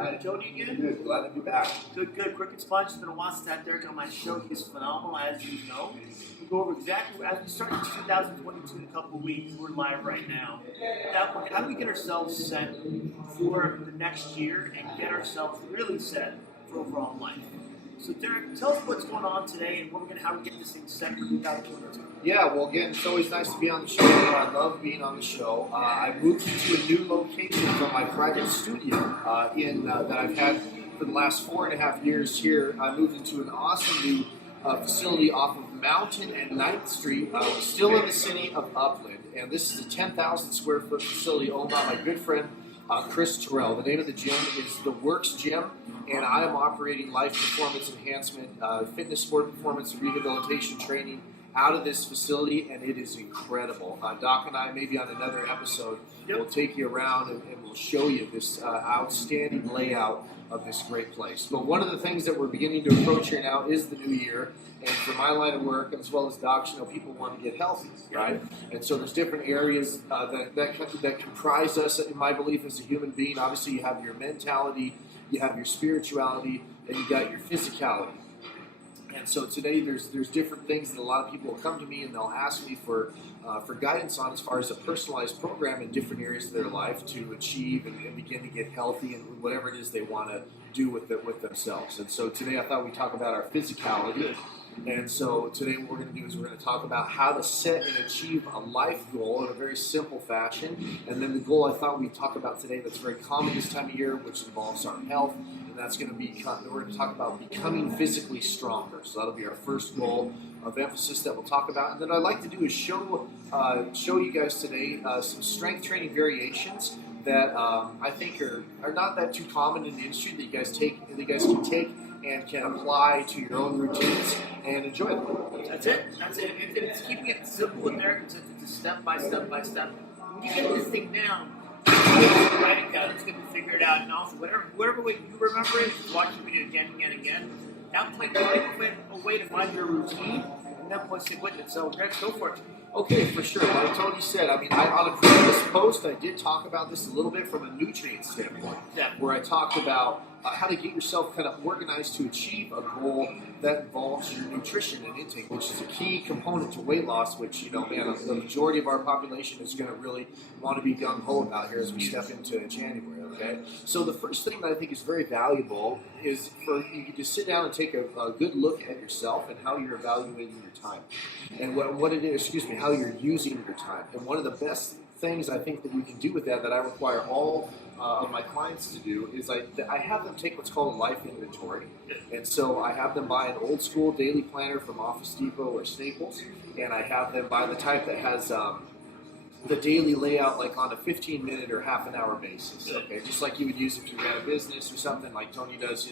Hi, Tony again. Good, glad to be back. Good, good. Cricket Sponge, it's been a while since I had Derek on my show. He's phenomenal, as you know. We go over exactly as we start 2022 in a couple of weeks. We're live right now. At that point, how do we get ourselves set for the next year and get ourselves really set for overall life? So, Derek, tell us what's going on today and how we get this thing set for 2022. Yeah, well, again, it's always nice to be on the show. I love being on the show. I moved into a new location from my private studio that I've had for the last 4.5 years here. I moved into an awesome new facility off of Mountain and 9th Street, still in the city of Upland. And this is a 10,000 square foot facility owned by my good friend, Chris Terrell. The name of the gym is The Works Gym, and I am operating life performance enhancement, fitness, sport performance, and rehabilitation training out of this facility, and it is incredible. Doc and I, maybe on another episode, will take you around and we'll show you this outstanding layout of this great place. But one of the things that we're beginning to approach here now is the new year, and for my line of work, as well as Doc's, people want to get healthy, right? And so there's different areas that comprise us, in my belief, as a human being. Obviously, you have your mentality, you have your spirituality, and you got your physicality. And so today there's different things that a lot of people will come to me and they'll ask me for guidance on as far as a personalized program in different areas of their life to achieve and begin to get healthy and whatever it is they want to do with themselves. And so today I thought we'd talk about our physicality. And so today what we're going to do is we're going to talk about how to set and achieve a life goal in a very simple fashion. And then the goal I thought we'd talk about today that's very common this time of year, which involves our health. And that's going to be, we're going to talk about becoming physically stronger. So that'll be our first goal of emphasis that we'll talk about. And then what I'd like to do is show you guys today some strength training variations that I think are not that too common in the industry that you guys can take and can apply to your own routines and enjoy them. That's it. It's keeping it simple in there. It's step by step by step. When you get this thing down, write it down. It's going to figure it out. And also, whatever way you remember it, just watch the video again and again and again. That might be a way to find your routine, and that point stick with it. So, Greg, go for it. Okay, for sure. Like Tony said, on a previous post, I did talk about this a little bit from a nutrient standpoint, where I talked about how to get yourself kind of organized to achieve a goal that involves your nutrition and intake, which is a key component to weight loss, which, the majority of our population is going to really want to be gung-ho about here as we step into January, okay? So the first thing that I think is very valuable is for you to sit down and take a good look at yourself and how you're evaluating your time. And how you're using your time. And one of the best things I think that you can do with that I require all of my clients to do is I have them take what's called a life inventory. And so I have them buy an old school daily planner from Office Depot or Staples, and I have them buy the type that has the daily layout like on a 15-minute or half an hour basis, okay? Just like you would use if you ran a business or something like Tony does,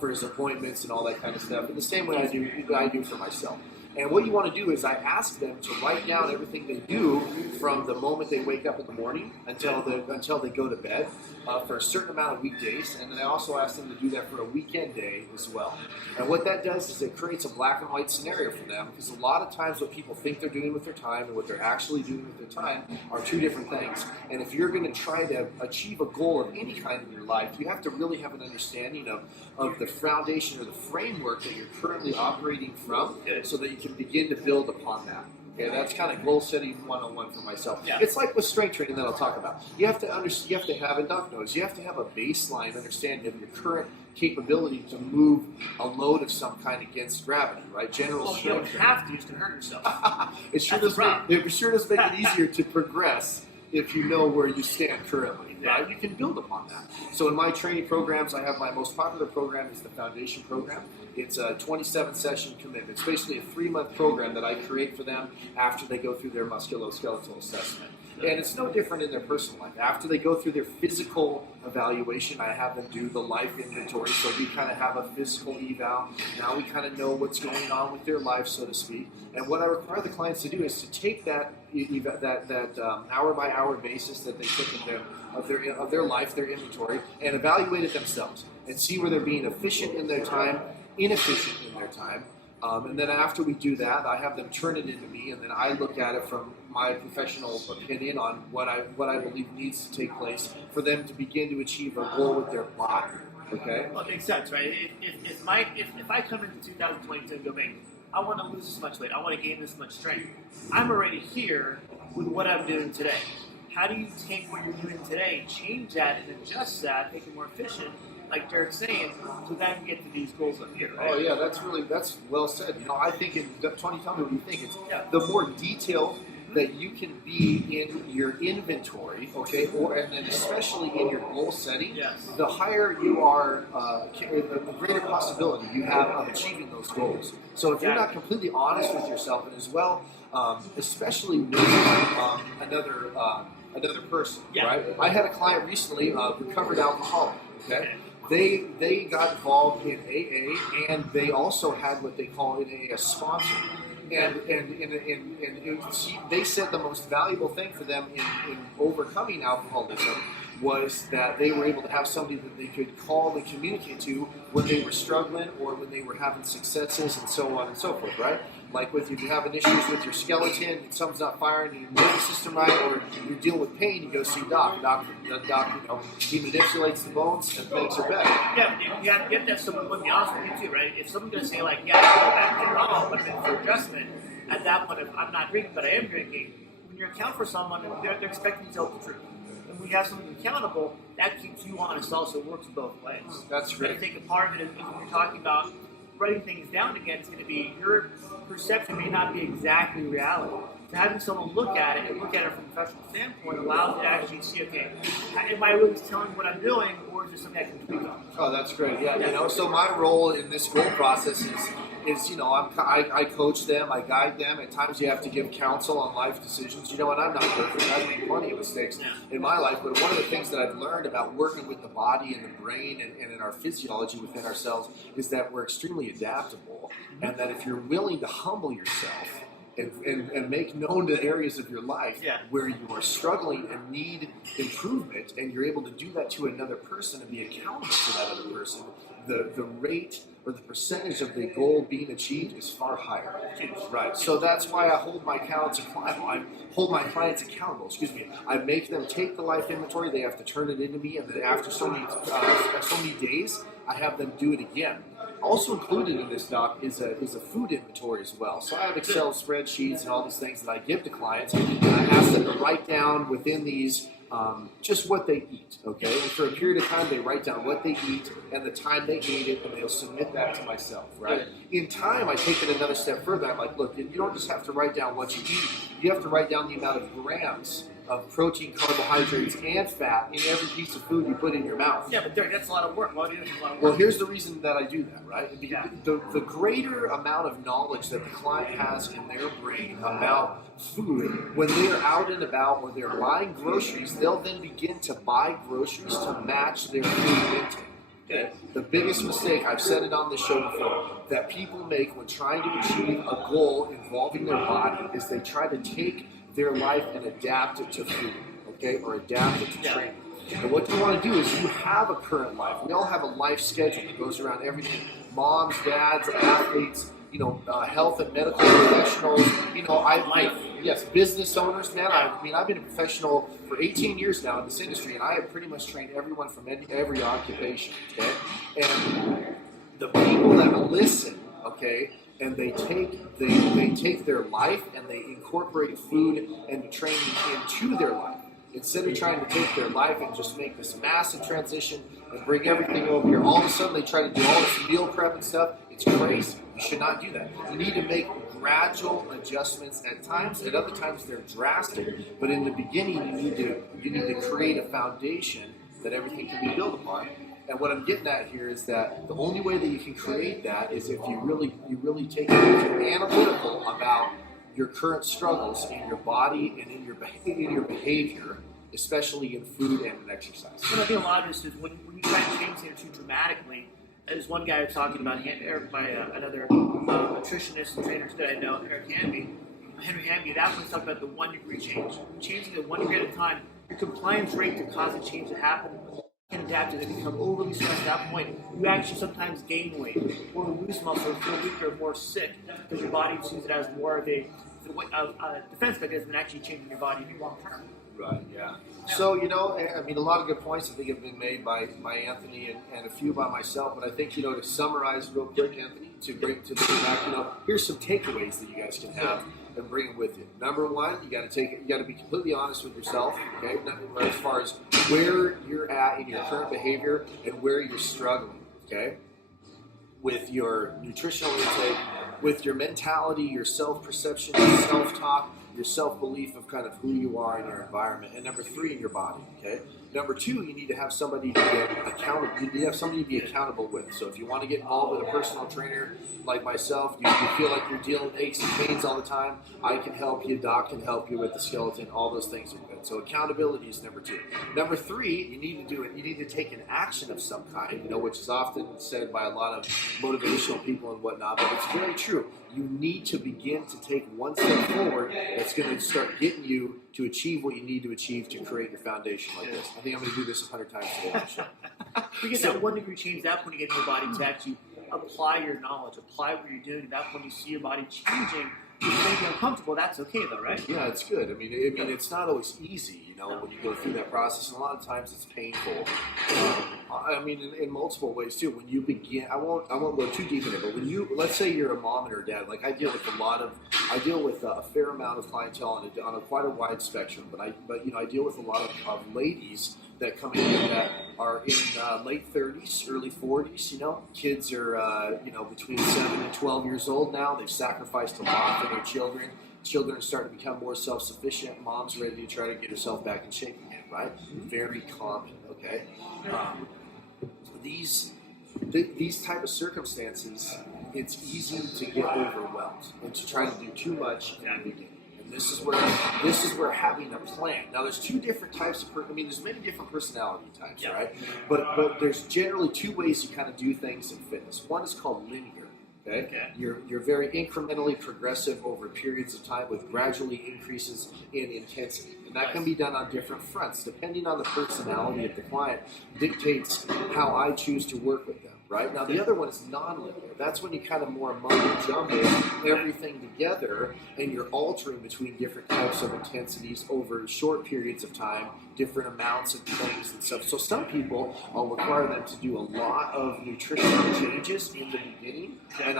for his appointments and all that kind of stuff. In the same way I do for myself. And what you want to do is I ask them to write down everything they do from the moment they wake up in the morning until they go to bed for a certain amount of weekdays. And then I also ask them to do that for a weekend day as well. And what that does is it creates a black and white scenario for them, because a lot of times what people think they're doing with their time and what they're actually doing with their time are two different things. And if you're going to try to achieve a goal of any kind in your life, you have to really have an understanding of the foundation or the framework that you're currently operating from, so that you can begin to build upon that. Okay, that's kind of goal setting 101 for myself. Yeah. It's like with strength training that I'll talk about. You have to have, and Doc knows, you have to have a baseline understanding of your current capability to move a load of some kind against gravity, right? General strength. You don't have to, you just hurt yourself. It sure does make it easier to progress if you know where you stand currently, right? You can build upon that. So in my training programs, I have my most popular program is the Foundation Program. It's a 27-session commitment. It's basically a 3-month program that I create for them after they go through their musculoskeletal assessment. And it's no different in their personal life. After they go through their physical evaluation, I have them do the life inventory. So we kind of have a physical eval. Now we kind of know what's going on with their life, so to speak. And what I require the clients to do is to take that hour-by-hour basis that they took of their life, their inventory, and evaluate it themselves and see where they're being efficient in their time, inefficient in their time. And then after we do that, I have them turn it into me, and then I look at it from my professional opinion on what I believe needs to take place for them to begin to achieve a goal with their body. Okay. Well, it makes sense, right? If I come into 2022 and go, man, I want to lose this much weight, I want to gain this much strength, I'm already here with what I'm doing today. How do you take what you're doing today, change that, and adjust that, make it more efficient, like Derek's saying, so that we get to these goals up here, right? Oh yeah, that's well said. I think Tony, tell me what you think. It's the more detailed that you can be in your inventory, okay, and then especially in your goal setting, the higher you are, the greater possibility you have of achieving those goals. So if you're not completely honest with yourself, and as well, especially with another person, right? I had a client recently, recovered alcoholic, okay? They got involved in AA, and they also had what they call in AA a sponsor. And they said the most valuable thing for them in overcoming alcoholism was that they were able to have somebody that they could call and communicate to when they were struggling or when they were having successes and so on and so forth, right? Like if you're having issues with your skeleton and something's not firing in your nervous system right, or you're dealing with pain, you go see doc. Doc, he manipulates the bones and things are better. Yeah, you have to have someone to be honest with you too, right? If someone's going to say like, yeah, I feel back there at all, but then for adjustment, at that point, if I'm not drinking, but I am drinking, when you account for someone, they're expecting you to tell the truth. And when you have someone accountable, that keeps you honest also, works both ways. That's great. I think a part of it is when you're talking about writing things down again, it's going to be your perception may not be exactly reality. So having someone look at it and look at it from a professional standpoint allows you to actually see, okay, am I really telling what I'm doing, or is there something I can tweak on? Oh, that's great. Yeah. So my role in this goal process is I coach them, I guide them. At times you have to give counsel on life decisions. And I'm not perfect. I've made plenty of mistakes in my life. But one of the things that I've learned about working with the body and the brain and in our physiology within ourselves is that we're extremely adaptable, and that if you're willing to humble yourself and make known the areas of your life where you are struggling and need improvement, and you're able to do that to another person and be accountable to that other person, the rate or the percentage of the goal being achieved is far higher. Right. So that's why I hold my clients accountable. I make them take the life inventory. They have to turn it into me, and then after so many days, I have them do it again. Also included in this, Doc, is a food inventory as well. So I have Excel spreadsheets and all these things that I give to clients, and I ask them to write down within these just what they eat, okay? And for a period of time, they write down what they eat and the time they ate it, and they'll submit that to myself, right? In time, I take it another step further. I'm like, look, you don't just have to write down what you eat. You have to write down the amount of grams of protein, carbohydrates, and fat in every piece of food you put in your mouth. Yeah, but Derek, that's a lot of work. Why do you do a lot of work? Well, here's the reason that I do that, right? The greater amount of knowledge that the client has in their brain about food, when they are out and about or they're buying groceries, they'll then begin to buy groceries to match their food intake. Okay? The biggest mistake, I've said it on this show before, that people make when trying to achieve a goal involving their body is they try to take their life and adapt it to food, okay, or adapt it to training. And what you want to do is you have a current life. We all have a life schedule that goes around everything. Moms, dads, athletes, health and medical professionals. Yes, business owners. Man, I've been a professional for 18 years now in this industry, and I have pretty much trained everyone from every occupation. Okay, and the people that listen, okay, and they take their life and they incorporate food and training into their life. Instead of trying to take their life and just make this massive transition and bring everything over here, all of a sudden they try to do all this meal prep and stuff. It's crazy. You should not do that. You need to make gradual adjustments at times. At other times they're drastic. But in the beginning, you need to create a foundation that everything can be built upon. And what I'm getting at here is that the only way that you can create that is if you really take it analytical about your current struggles in your body and in your behavior, especially in food and in exercise. I think a lot of this is when you try to change things too dramatically. There's one guy I was talking about, another nutritionist and trainer that I know, Henry Hamby. That one's talking about the 1 degree change. Changing it 1 degree at a time, your compliance rate to cause a change to happen can adapt to it and become overly stressed. At that point, you actually sometimes gain weight or lose muscle, feel weaker, more sick, because your body sees it as more of a defense mechanism and actually changing your body long term. Right, yeah. So, you know, I mean, a lot of good points I think have been made by Anthony and a few by myself, but I think, you know, to summarize real quick, Anthony, to bring back, you know, here's some takeaways that you guys can have and bring them with you. Number one, you got to be completely honest with yourself, okay, as far as where you're at in your current behavior and where you're struggling, okay, with your nutritional intake, with your mentality, your self-perception, your self-talk, your self-belief of kind of who you are in your environment. And number three, in your body, okay? Number two, you need to have somebody to get accountable. You need to have somebody to be accountable with. So if you want to get involved with a personal trainer like myself, you feel like you're dealing with aches and pains all the time, I can help you, Doc can help you with the skeleton, all those things are good. So accountability is number two. Number three, you need to take an action of some kind, you know, which is often said by a lot of motivational people and whatnot, but it's very true. You need to begin to take one step forward that's going to start getting you to achieve what you need to achieve to create your foundation like this. I think I'm going to do this 100 times today on the show. We get that 1 degree change, that's when you get in your body to actually apply your knowledge, apply what you're doing. That's when you see your body changing. If you make it uncomfortable, that's okay though, right? Yeah, it's good. I mean, it's not always easy, you know, when you go through that process. And a lot of times it's painful. I mean, in multiple ways too. When you begin, I won't go too deep in it, but when you, let's say you're a mom or a dad, like I deal with a fair amount of clientele on a quite a wide spectrum. But you know, I deal with a lot of ladies that come in that are in late 30s, early 40s. You know, kids are you know, between 7 and 12 years old now. They've sacrificed a lot for their children. Children are starting to become more self-sufficient. Mom's ready to try to get herself back in shape again. Right? Very common. Okay. These type of circumstances, it's easy to get overwhelmed and to try to do too much in the beginning. And this is where having a plan. Now, there's two different types of there's many different personality types, right? But there's generally two ways you kind of do things in fitness. One is called linear. Okay. You're very incrementally progressive over periods of time with gradually increases in intensity. And that can be done on different fronts. Depending on the personality of the client dictates how I choose to work with them, right? Now, the other one is nonlinear. That's when you kind of more mumbo-jumbo everything together and you're altering between different types of intensities over short periods of time, different amounts of things and stuff. So some people, I'll require them to do a lot of nutritional changes in the beginning, and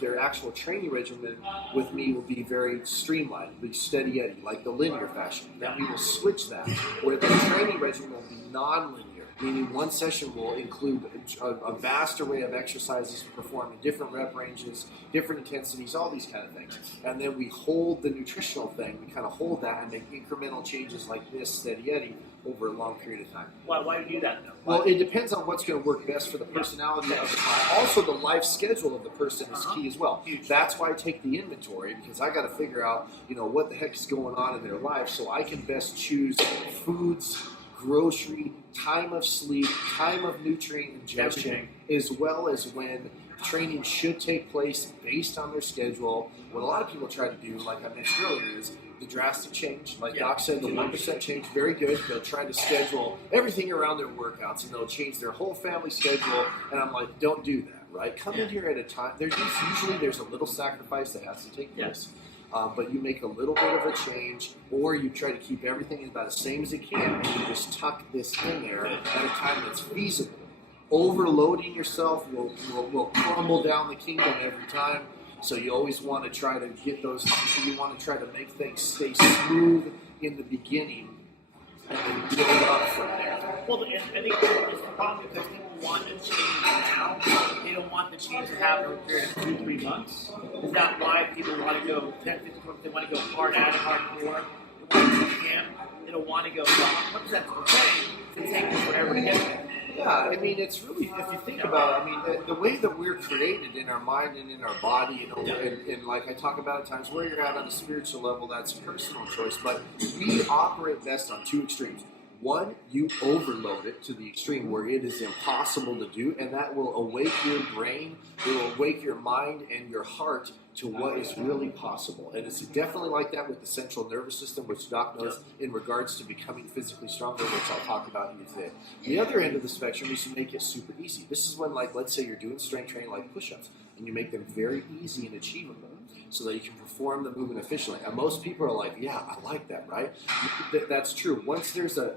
their actual training regimen with me will be very streamlined, it'll be steady Eddie, like the linear fashion. Then we will switch that, where the training regimen will be non-linear, meaning one session will include a vast array of exercises performed in different rep ranges, different intensities, all these kind of things. And then we hold the nutritional thing, we kind of hold that and make incremental changes like this, steady Eddie, over a long period of time. Why do you do that though? Well, it depends on what's going to work best for the personality of the client. Also, the life schedule of the person is key as well. That's why I take the inventory, because I got to figure out, you know, what the heck is going on in their life so I can best choose foods, grocery, time of sleep, time of nutrient ingestion, as well as when training should take place based on their schedule. What a lot of people try to do, like I mentioned earlier, is the drastic change. Like Doc said, the 1% change, very good. They'll try to schedule everything around their workouts, and they'll change their whole family schedule. And I'm like, don't do that, right? Come in here at a time. There's a little sacrifice that has to take place. But you make a little bit of a change, or you try to keep everything about the same as it can, and you just tuck this in there at a time that's feasible. Overloading yourself will crumble down the kingdom every time. So you always want to try to get those. You want to try to make things stay smooth in the beginning, and then build up from there. Well, I think it's the problem because people want to change now. They don't want the change to happen over a period of 2-3 months. Is that why people want to go 10, 15 months? They want to go hard at it, hardcore. They want to go camp. They don't want to go. What's that okay? It's taking forever to get there. Yeah, I mean, it's really, if you think about it, I mean, the way that we're created in our mind and in our body, you know, and like I talk about at times, where you're at on the spiritual level, that's a personal choice, but we operate best on two extremes. One, you overload it to the extreme where it is impossible to do, and that will awake your brain, it will awake your mind and your heart to what is really possible. And it's definitely like that with the central nervous system, which Doc knows in regards to becoming physically stronger, which I'll talk about here today. The other end of the spectrum is you make it super easy. This is when, like, let's say you're doing strength training like push-ups, and you make them very easy and achievable. so that you can perform the movement efficiently. And most people are like, yeah, I like that, right? That's true. Once there's a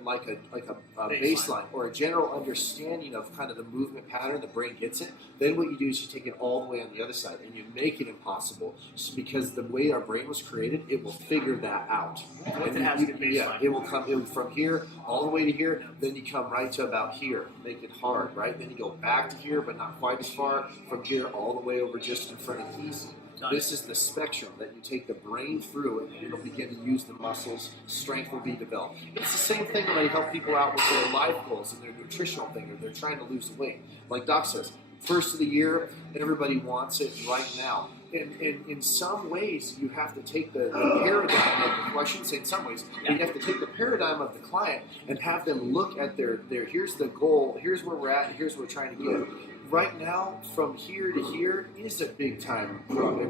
baseline or a general understanding of kind of the movement pattern, the brain gets it, then what you do is you take it all the way on the other side and you make it impossible. So because the way our brain was created, it will figure that out. Once it has a good baseline. It will come from here all the way to here, then you come right to about here. Make it hard, right? Then you go back to here, but not quite as far. From here all the way over just in front of easy. This is the spectrum that you take the brain through, and it'll begin to use the muscles. Strength will be developed. It's the same thing when I help people out with their life goals and their nutritional thing, or they're trying to lose weight. Like Doc says, first of the year, everybody wants it right now. And in some ways, you have to take the paradigm of the, well, I shouldn't say in some ways, but you have to take the paradigm of the client and have them look at their here's the goal, here's where we're at, and here's what we're trying to get. Right now, from here to here is a big time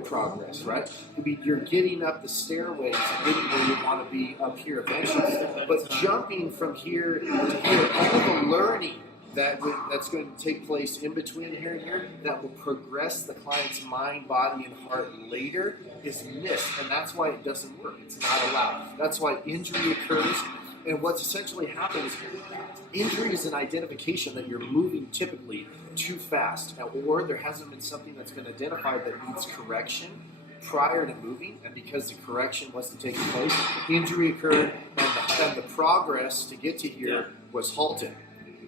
progress, right? You're getting up the stairways and getting where you want to be up here eventually. But jumping from here to here, all the learning that's going to take place in between here and here that will progress the client's mind, body, and heart later is missed. And that's why it doesn't work. It's not allowed. That's why injury occurs. And what's essentially happens, injury is an identification that you're moving typically too fast, or there hasn't been something that's been identified that needs correction prior to moving, and because the correction wasn't taking place, injury occurred, and the progress to get to here was halted.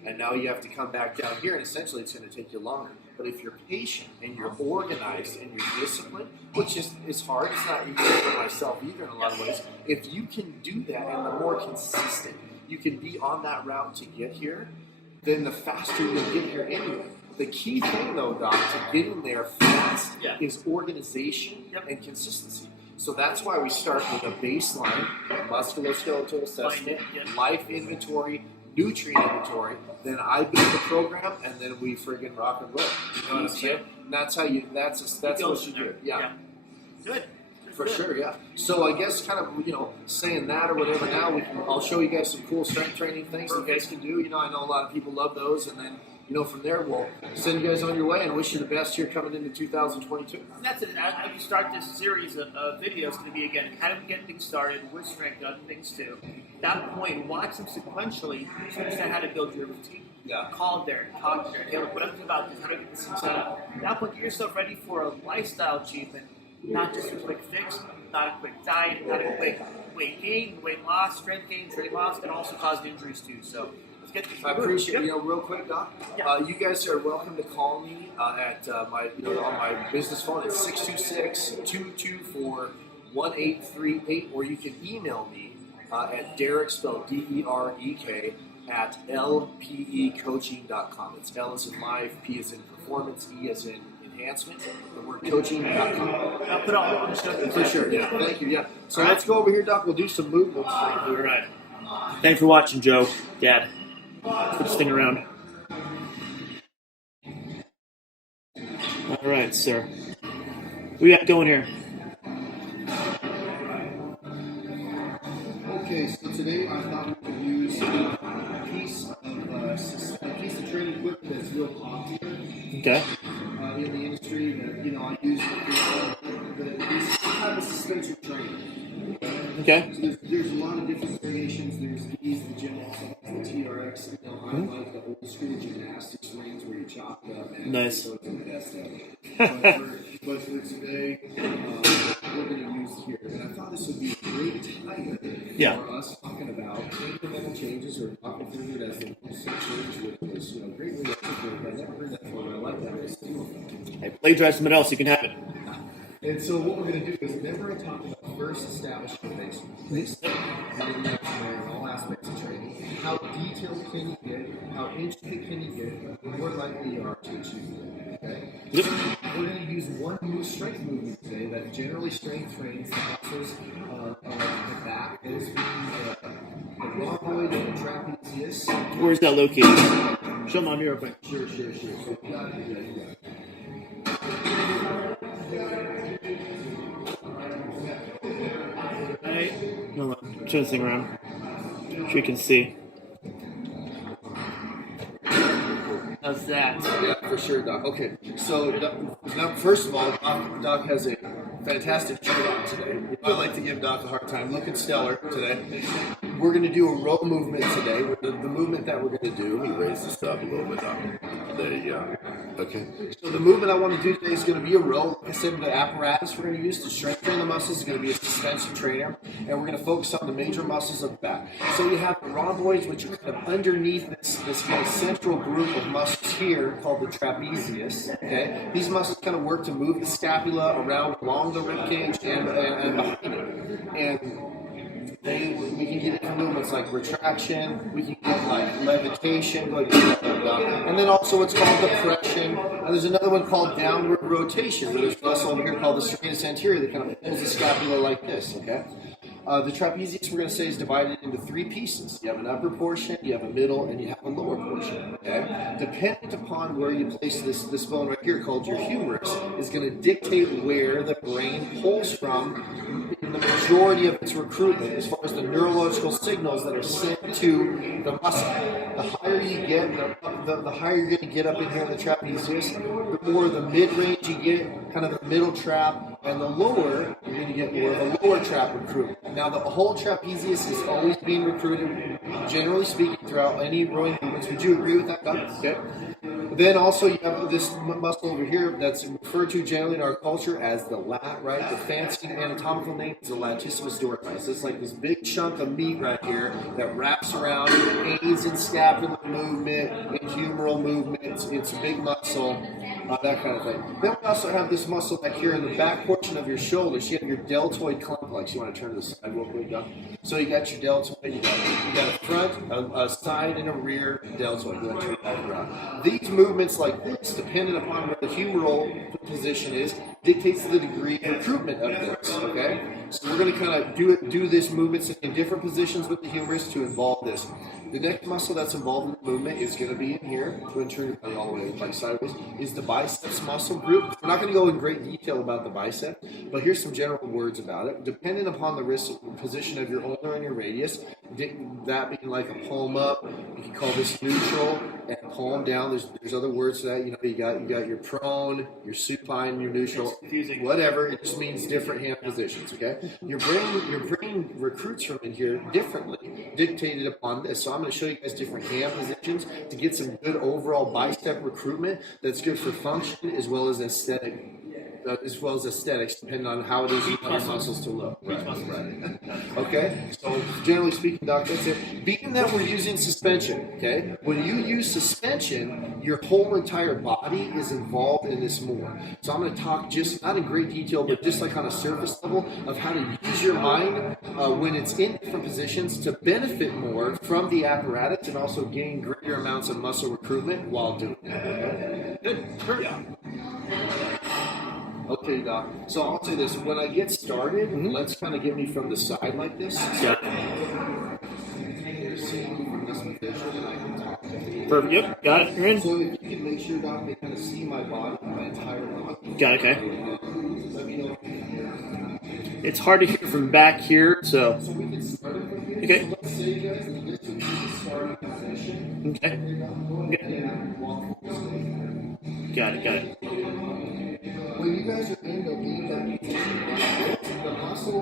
And now you have to come back down here, and essentially it's going to take you longer. But if you're patient and you're organized and you're disciplined, which is hard, it's not easy for myself either in a lot of ways, if you can do that and the more consistent you can be on that route to get here, then the faster you'll get here anyway. The key thing, though, Doc, to getting there fast is organization and consistency. So that's why we start with a baseline, musculoskeletal assessment, life inventory, nutrient inventory, then I build the program, and then we friggin' rock and roll. You know what I'm saying? And that's how you. That's what you do. Yeah. Good. For sure. Yeah. So I guess kind of saying that or whatever. Now I'll show you guys some cool strength training things that you guys can do. I know a lot of people love those, and then from there we'll send you guys on your way and wish you the best here coming into 2022. And that's it. As we start this series of videos, it's going to be again how to get things started with strength and other things too. At that point, watch them sequentially to understand how to build your routine. Call Derek, talk to Derek. Hey, look, what I'm about this, how to get this thing set up. At that point, get yourself ready for a lifestyle achievement, not just a quick fix, not a quick diet, not a quick weight gain, weight loss, strength gain, weight loss can also cause injuries too. So let's get this. I appreciate real quick, Doc. You guys are welcome to call me at my on my business phone at 626-224-1838, or you can email me at Derek, spelled DEREK, at lpecoaching.com. It's L as in life, P as in performance, E as in enhancement, the word coaching.com. I'll put all on the show. For sure, Thank you, So let's go over here, Doc. We'll do some movements. All right. Thanks for watching, Joe. Dad. Put this thing around. All right, sir. What we got going here? Okay, so today I thought we could use a piece of training equipment that's real popular in the industry that I use this type of suspension training. Okay. So there's a lot of different variations. There's these, the gym also has the TRX. I like the old school gymnastics rings where you chop it up and nice. Go to the best of it. But for today, we're going to use here. And I thought this would be a great time for us talking about incremental changes or opportunity as the most change with this, great way to think. I've never heard that before. I like that. Hey, plagiarize someone else, you can have it. And so what we're going to do is, remember I talked about first establishing the basics, getting up to all aspects of training. How detailed can you get? How intricate can you get? The more likely you are to achieve it. Okay? Yep. We're going to use one new strength movement today that generally strength trains the muscles of the back, those being the rhomboid and the trapezius. Where's that located? Show them on me real quick. Sure. So you got it. No, turn this thing around so you can see. How's that? Yeah, for sure, Doc. Okay, so now, first of all, Doc has a fantastic shirt on today. I'd like to give Doc a hard time. Looking stellar today. We're going to do a row movement today. The movement that we're going to do. Let me raise this up a little bit, Doc. There you go. Okay. So the movement I want to do today is going to be a row. Like I said, the apparatus we're going to use to strength train the muscles is going to be a suspension trainer, and we're going to focus on the major muscles of the back. So you have the rhomboids, which are kind of underneath this kind of central group of muscles here called the trapezius. Okay, these muscles kind of work to move the scapula around along the rib cage and behind it, and we can get different movements like retraction, we can get like levitation, and then also what's called depression. And there's another one called downward rotation, where there's a muscle over here called the serratus anterior that kind of pulls the scapula like this, okay? The trapezius, we're going to say, is divided into three pieces. You have an upper portion, you have a middle, and you have a lower portion. Okay? Dependent upon where you place this bone right here, called your humerus, is going to dictate where the brain pulls from in the majority of its recruitment, as far as the neurological signals that are sent to the muscle. The higher you get, the higher you're going to get up in here in the trapezius, the more the mid-range you get, kind of the middle trap, and the lower, you're going to get more of a lower trap recruitment. Now, the whole trapezius is always being recruited, generally speaking, throughout any rowing movements. Would you agree with that, Doc? Okay. Then also you have this muscle over here that's referred to generally in our culture as the lat, right? The fancy anatomical name is the latissimus dorsi. It's like this big chunk of meat right here that wraps around, aids in scapular movement, in humeral movement. It's a big muscle, that kind of thing. Then we also have this muscle back here in the back portion of your shoulders. You have your deltoid complex. You want to turn to the side real quick, Doc? So you got your deltoid, you got a front, a side, and a rear deltoid. You want to turn that around. These movements like this, dependent upon where the humeral position is, dictates the degree of recruitment of this, okay? So we're going to kind of do this movements in different positions with the humerus to involve this. The next muscle that's involved in the movement is going to be in here. We're going to turn your body all the way like sideways. Is the biceps muscle group. We're not going to go in great detail about the bicep, but here's some general words about it. Depending upon the wrist position of your ulnar and your radius, that being like a palm up, you can call this neutral, and palm down. There's other words for that. You got your prone, your supine, your neutral, whatever. It just means different hand positions. Okay. Your brain recruits from in here differently, dictated upon this. So I'm going to show you guys different hand positions to get some good overall bicep recruitment that's good for function as well as aesthetic. As well as aesthetics, depending on how it is you want your muscles to look. Right. Okay? So, generally speaking, Doc, that's it. Being that we're using suspension, okay? When you use suspension, your whole entire body is involved in this more. So, I'm going to talk just, not in great detail, but just like on a surface level of how to use your mind when it's in different positions to benefit more from the apparatus and also gain greater amounts of muscle recruitment while doing it. Okay? Good. Yeah. Okay, Doc. So I'll say this. When I get started, let's kind of get me from the side like this. Yeah. Perfect. Yep. Got it. You're in. So if you can make sure, Doc, they kind of see my body, my entire body. Got it. Okay. Let me know. It's hard to hear from back here, so. So we can start it from here. Okay. So let's say, guys, that this is the starting position. Okay. Got it. When you guys are in the lean back position, the muscle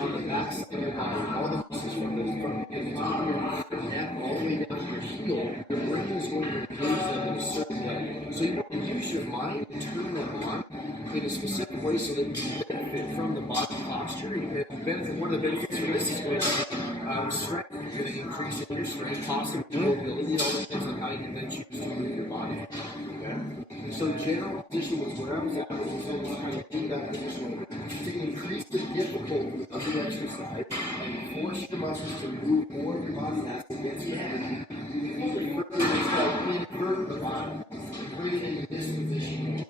on the back side of your body, all the muscles from the top of your neck all the way down to your heel, your brain is going to engage them in a certain way. So you want to use your mind and turn them on in a specific way so that you benefit from the body posture. One of the benefits of this is going to be strength. You're going to increase in your strength, possibly mobility, all the things on how you can then choose to move your body. Okay? So general position was where I was at, was kind of do that position to increase the difficulty of the exercise and force your muscles to move more of your body as it gets better. You invert the body, bring it into this position.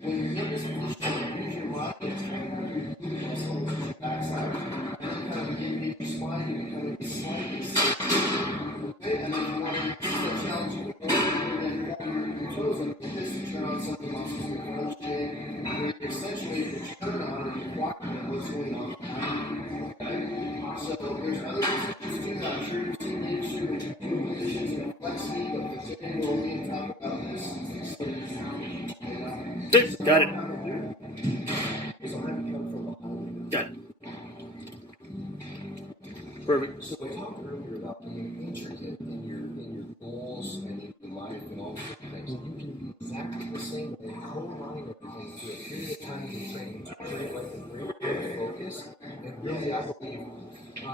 When you're in this position, use your body and move your muscle on the backside, and then kind of begin your spine and kind of slightly stiff. Okay, and then you want to increase that challenge and then your toes on this, turn on some of the muscles in the front shape, where essentially you turn on and you walk on what's going on behind you. Okay? So there's other things to do that. I'm sure you've seen the issue with positions and flexing, but there's anything where we can talk about this. Got it. talked earlier about being intricate in your goals and in your life and all those different things. You can be exactly the same way, co-align everything to a period of time in training to create like a great deal of focus. And really, I believe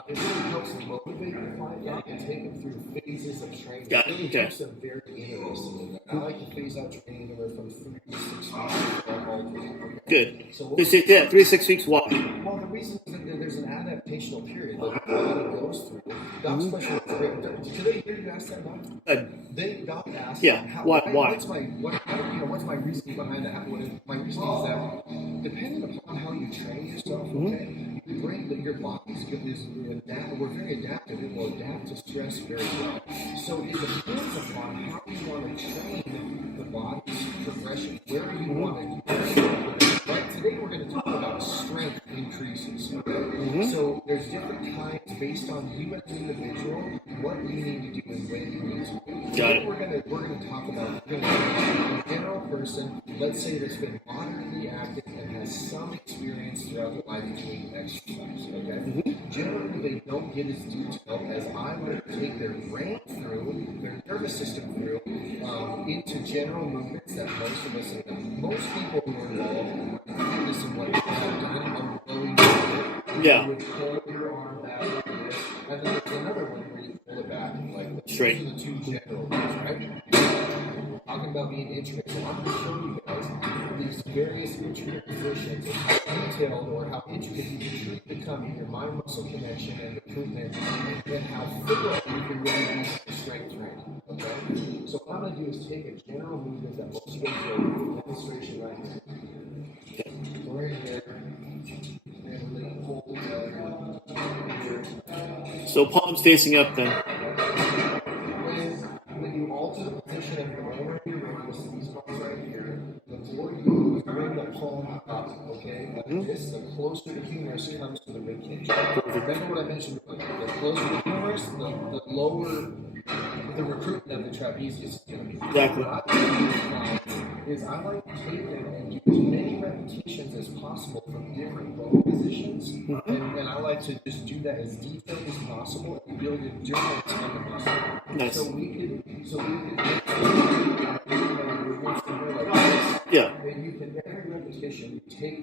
it really helps them motivate the client and take them through phases of training. Got it. It really Okay. keeps them very interested in that. I like to phase out training anywhere from 3 to 6 weeks for all three. Good. So 3 to 6 weeks. Why? well, the reason is that there's an adaptational period that the body goes through. Doc's question was great. Did I hear you ask that, Doc? Then Doc asked, Yeah. Why? What's my reasoning behind that? My reasoning is that depending upon how you train yourself, okay, your brain, your body's good is we're very adaptive. It will adapt to stress very well. So it depends upon how you want to train the body's progression, where you want to. Right, today we're going to talk about strength increases. Okay? So there's different kinds based on you as an individual, what you need to do and when you need to do. Got it. We're going to talk about a general person, let's say that's been moderately active and has some experience throughout their life doing exercise. Okay. Generally, they don't get as detailed as I would take their brain through, their nervous system through, into general movements that most of us have done. Most people who are involved in this and what they have done are going to Yeah. you would pull your arm back like this, and then there's another one where you pull it back like this. Straight. Those are the two general ones, right? Talking about being intricate, so I'm going to show you guys these various intricate positions and how detailed or how intricate you can truly become in your mind-muscle connection and recruitment, and how thorough you can really be strength training. Okay? So what I'm going to do is take a general movement that most of us do, a demonstration right here. So we're in here, and we're going to pull here. So palms facing up then. When you alter the position of your arm, these parts right here, the more you bring the palm up, okay, like this, the closer the humerus comes to the rib cage. Remember what I mentioned earlier, the closer the humerus, the lower the recruitment of the trapezius is going to be. Exactly. What I do is I like to take them and do as many repetitions as possible from different bone positions, and I like to just do that as detailed as possible and build endurance on the muscle. Nice. So we could make like this. Yeah. And you can every repetition you take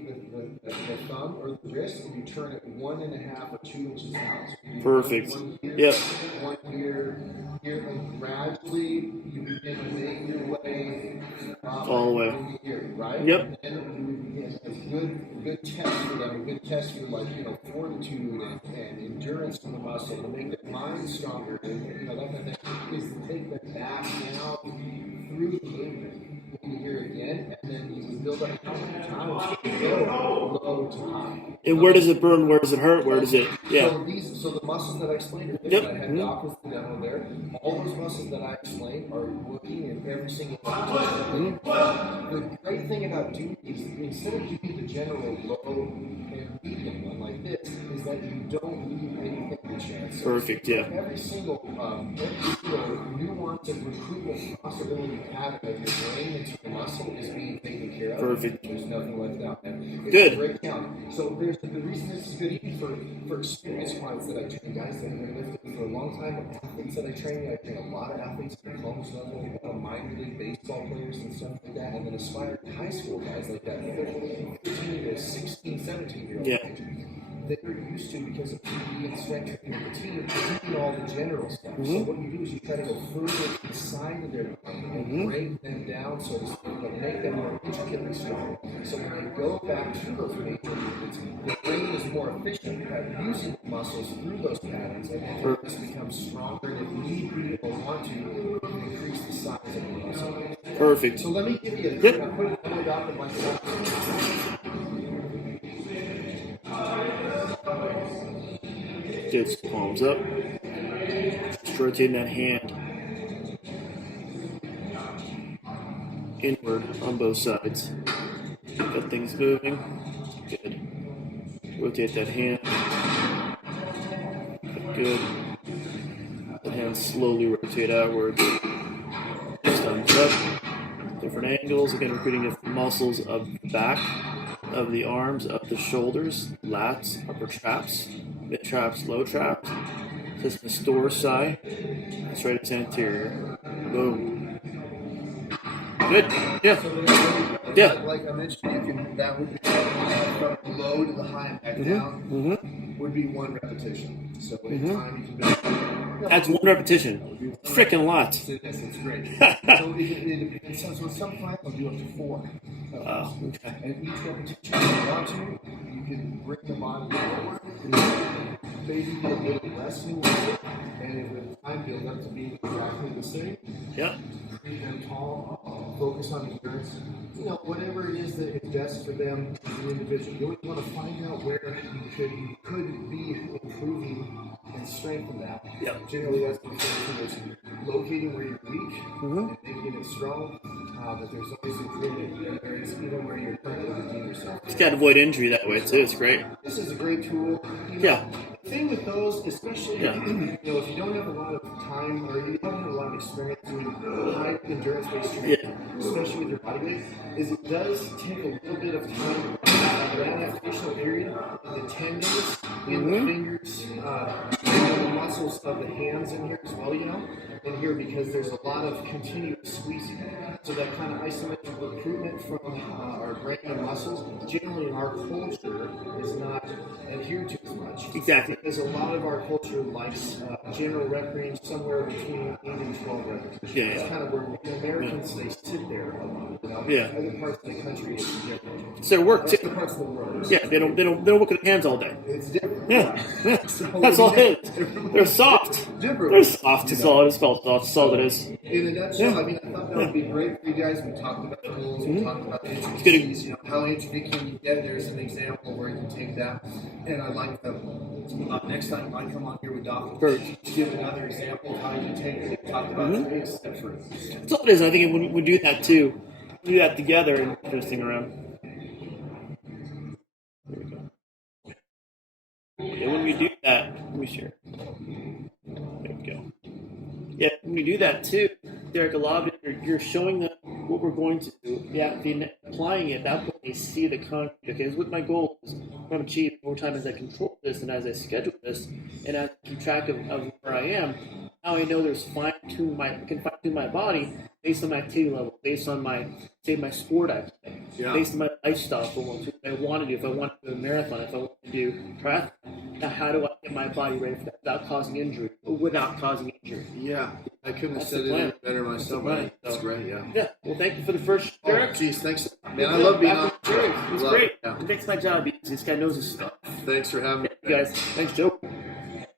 the thumb or the wrist and you turn it 1.5 or 2 inches out. So you do Perfect. One here, Yep. one here, and gradually you begin to make your way All the way. over here, right? Yep. And then you begin a good test for them, a good test for fortitude and endurance from the muscle to make their mind stronger and that kind of thing is to take them back now through the movement. You hear again, and then you build up how many times you go low to high. And where does it burn? Where does it hurt? Where does it? Yeah. So the muscles that I explained earlier, Yep. that I had Doc with the demo there, all those muscles that I explained are working in every single repetition. The great thing about doing is instead of doing the general low and medium one like this, is that you don't leave anything to chance. So Perfect. Yeah. every single nuance of recruitment possibility pattern of your brain into the muscle is being taken care of. Perfect. There's nothing left out. And it's Good. a great count. So there's the reason this is good even for experienced clients that I train, guys that have been lifting for a long time, athletes that I train a lot of athletes at the college level, minor league baseball players and stuff like that, and then aspiring high school guys like that, 15 to 16, 17-year-old Yeah. age. They're used to, because of PE and strength training of the team, doing all the general stuff. So what you do is you try to go further to the side of their body and break them down, so to speak, but make them more intricately strong. So when they go back to those major movements, the brain is more efficient at using the muscles through those patterns, and it just becomes stronger. And if need be or want to, you can increase the size of the muscle. Perfect. So let me give you a Yep. quick demo, Dr. Michael. Just palms up. Just rotating that hand inward on both sides. Got things moving. Good. Rotate that hand. Good. The hand slowly rotate outward. Thumbs up. Different angles. Again, recruiting the muscles of the back, of the arms, of the shoulders, lats, upper traps, mid traps, low traps. Just the store side. That's right, it's anterior. Boom. Good. Yeah. Yeah. Like I mentioned, that would be from the low to the high and back down would be 1 repetition. So in time you can build. That's 1 repetition. Freaking lot. It's great. So it depends. So some clients will do up to 4. Oh, okay. And each repetition, if you want to, you can bring the body forward, maybe a little less nuance, and it would time build up to be exactly the same. Yep. Keep them tall, focus on endurance. You know, whatever it is that is best for them as an individual. You always want to find out where you could be improving and strengthen that. Yep. Generally, that's the first thing is locating where you're weak and making it strong. But there's always improvement areas, even where you're trying to redeem yourself. Just gotta avoid injury that way too. It's great. This is a great tool. You know, Yeah. The thing with those, especially you know, if you don't have a lot of time or you don't have a lot of experience doing high endurance-based training, especially with your body weight, is it does take a little bit of time. The adaptational period, the tendons in the fingers, the muscles of the hands in here as well, you know, in here because there's a lot of continuous squeezing. So that kind of isometric recruitment from our brain and muscles, generally in our culture, is not adhered to as much. Exactly. Because a lot of our culture likes general rep range somewhere between 8 and 12 repetitions. Yeah, That's yeah. kind of where Americans, they sit there a lot. You know? Yeah. Other parts of the country, it's different. It's their work Other too. parts of the world. Yeah, they don't work with their hands all day. It's different. Yeah. So, That's all it is. They're soft. Different. They're soft. That's all it is called. That's all it is. In a nutshell, I mean, I thought that would be great for you guys. We talked about goals, we talked about intricacies, you know, how intricate can you get? There's an example where you can take that. And I'd like to, next time I come on here with Dr. Perfect. to give another example of how you can take it. We talked about today a step further. That's all it is. I think when we do that too, we do that together and turn this thing around. There we go. Yeah, when we do that, let me share. There we go. Yeah, when we do that too, Derek, a lot of it, you're showing them what we're going to do. Yeah, applying it, that way they see the content. Okay, what my goal is, what I'm achieving over time as I control this and as I schedule this and as I keep track of where I am. Now I know there's I can fine tune my body based on my activity level, based on my sport I play, based on my lifestyle. If I want to do, if I want to do a marathon, if I want to do triathlon, now how do I get my body ready for that without causing injury? Yeah, I couldn't have That's said the it any plan. better myself. plan. That's great, yeah. Yeah. Well, thank you for the first, Oh, Derek. geez, thanks. Man, I love being on. It was Love great. it, yeah. It makes my job easy. This guy knows his stuff. Thanks for having me. You guys, thanks, Joe.